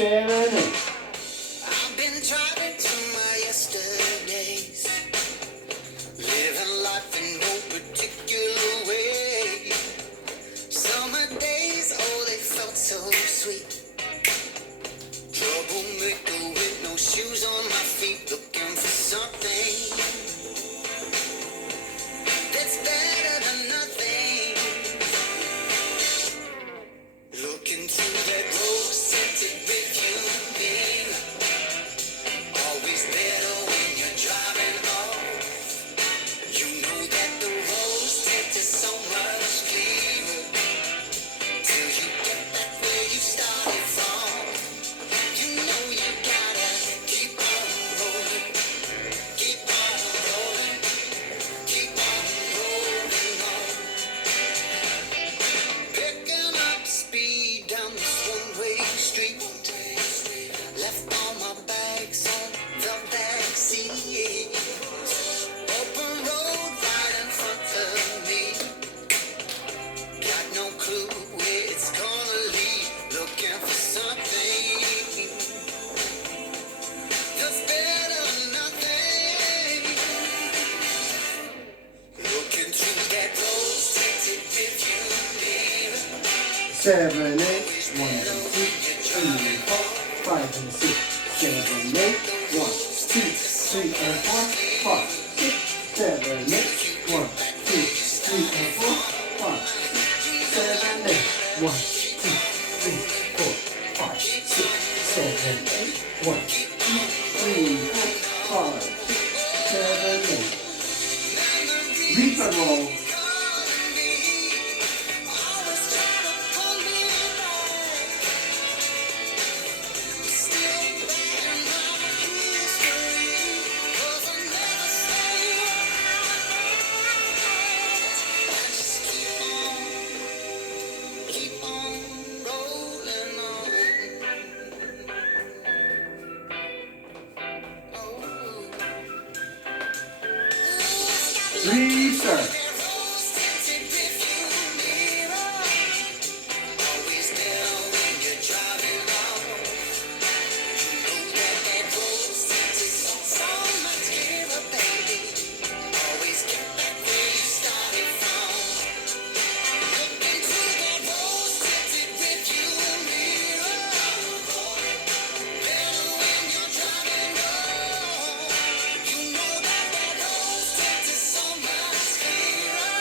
7, 8. I've been driving to my yesterdays, living life in no particular way. Summer days, oh, they felt so sweet. Troublemaker with no shoes on my feet, looking for something that's better than nothing. Looking through that rose-tinted rearview mirror, always better when you're driving off. You know that the rose tint is so much clearer till you get back where you started from. You know you gotta keep on rolling, keep on rolling, keep on rolling on. Picking up speed down this one-way street, left all my bags on the backseat. Open road right in front of me, got no clue where it's gonna lead. Looking for something that's better than nothing. Looking through that rose-tinted rearview mirror, 7, 8. 1 and 2, 3 and 4, 5 and 6, 7, 8. 1, 2, 3 and 4, 5, 6, 7, 8. 1, 2, 3 and 4, 5, 6, 7, 8. 1, 2, 3, 4, 5, 6, 7, 8. 1, 2, 3, 4, 5, 6, 7, 8. Reap and roll. calling me, always trying to pull me back. Still bearing my history, 'cause I never say right. I just keep on rolling on. Restart. Rose-tinted rearview mirror, always there when you're driving off. You know that rose-tinted is so much clearer, baby. Always get back where you started from. Looking through that rose-tinted rearview mirror, better when you're driving off. You know that rose-tinted is so much clearer.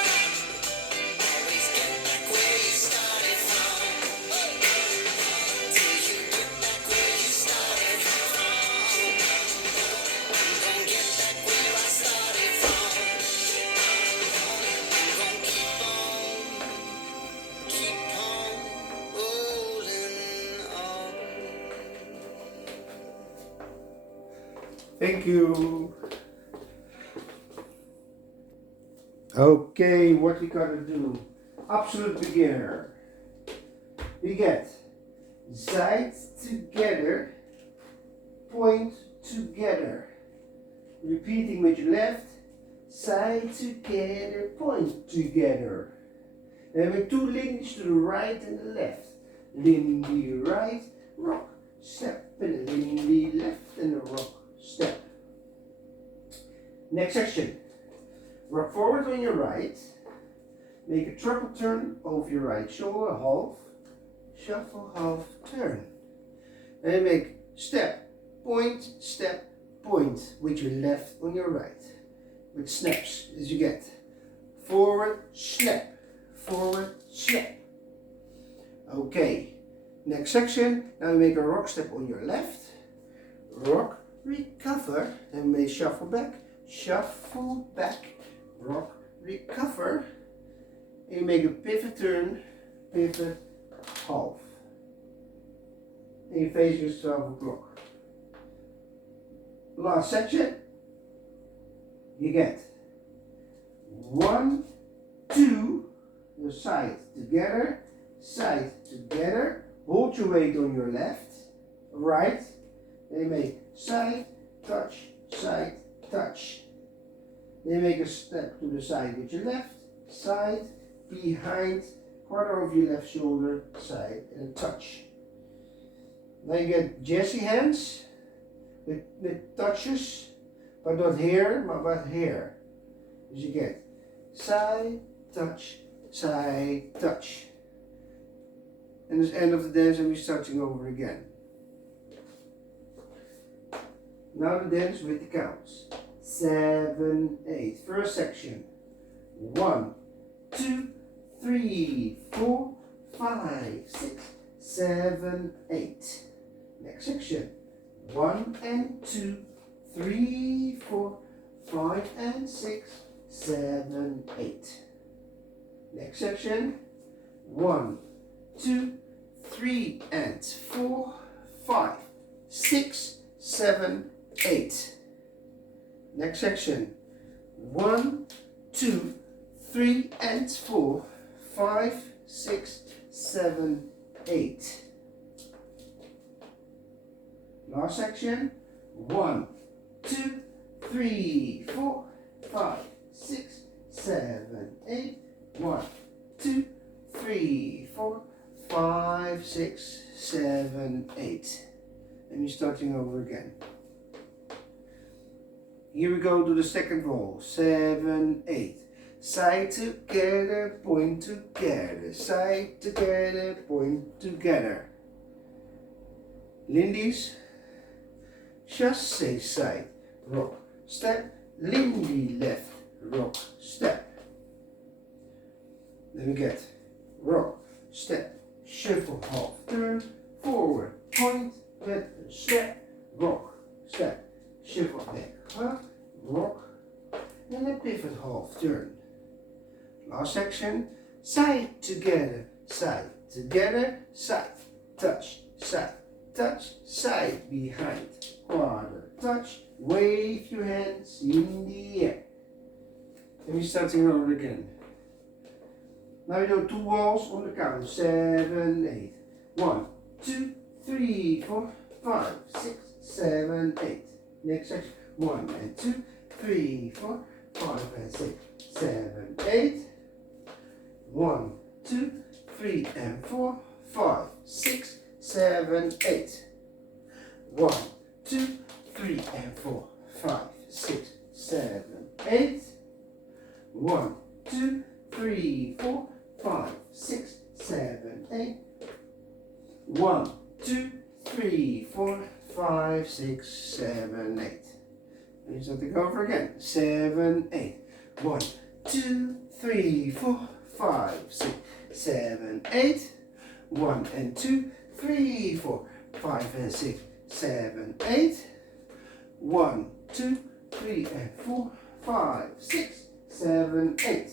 Always get back where you started from. Till you get back where you started from. I'm gonna get back where I started from. I'm gonna keep on rolling on. Thank you. Okay, what we gotta do? Absolute beginner. We get sides together, point together. Repeating with your left, side together, point together. Then with 2 links to the right and the left. Lindy right, rock, step, and a lindy left and a rock, step. Next section. Rock forward on your right. Make a triple turn over your right shoulder, half, shuffle, half, turn. And make step, point with your left on your right. With snaps as you get. Forward, snap, forward, snap. Okay, next section. Now we make a rock step on your left. Rock, recover, and we shuffle back, rock, recover. And you make a pivot turn, pivot, half. And you face yourself a block. Last section, you get 1, 2, your side together, hold your weight on your left, right, and you make side, touch, then you make a step to the side with your left, side, behind, quarter of your left shoulder, side, and touch. Now you get jazzy hands with touches, but not here, but here. Dus you get side, touch, side, touch. And it's end of the dance and we're starting over again. Now the dance with the counts. 7, 8. First section. 1, 2, 3, 4, 5, 6, 7, 8. Next section. 1 and 2, 3, 4, 5 and 6, 7, 8. Next section. 1, 2, 3 and 4, 5, 6, 7, 8. Next section. 1, 2, 3 and 4, 5, 6, 7, 8. Last section. 1, 2, 3, 4, 5, 6, 7, 8. 1, 2, 3, 4, 5, 6, 7, 8. And we're starting over again. Here we go to the second roll. 7, 8. Side together, point together. Side together, point together. Lindy's. Just say side. Rock, step. Lindy left. Rock, step. Then we get rock, step, shuffle, half turn, forward, point, with a step, rock, step, shuffle back, up, rock, and a pivot half turn. Last section, side together, side, touch, side, behind, quarter, touch, wave your hands in the air. And we're starting over again. Now we do 2 walls on the count. 7, 8. 1, 2, 3, 4, 5, 6, 7, 8. Next section. 1 and 2, 3, 4, 5 and 6, 7, 8. 1, 2, 3 and 4, 5, 6, 7, 8. 1, 2, 3 and 4, 5, 6, 7, 8. 1, 2, 3, 4, 5, 6, 7, 8. 1, 2, 3, 4, 5, 6, 7, 8. And you start to go over again. 7, 8. 1, 2, 3, 4, 5, 6, 7, 8. 1 and 2, 3, 4, 5 and 6, 7, 8. 1, 2, 3 and 4, 5, 6, 7, 8.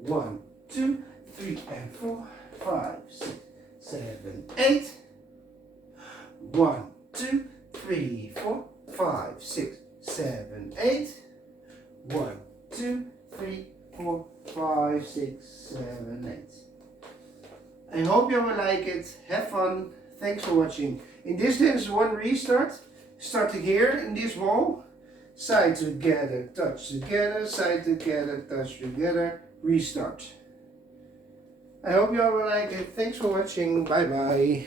1, 2, 3 and 4, 5, 6, 7, 8. 1, 2, 3, 4, 5, 6, 7, 8. 1, 2, 3, 4, 5, 6, 7, 8. I hope you will like it. Have fun. Thanks for watching. In this dance, 1 restart. Starting here in this wall. Side together, touch together, side together, touch together, restart. I hope you all will like it. Thanks for watching. Bye bye.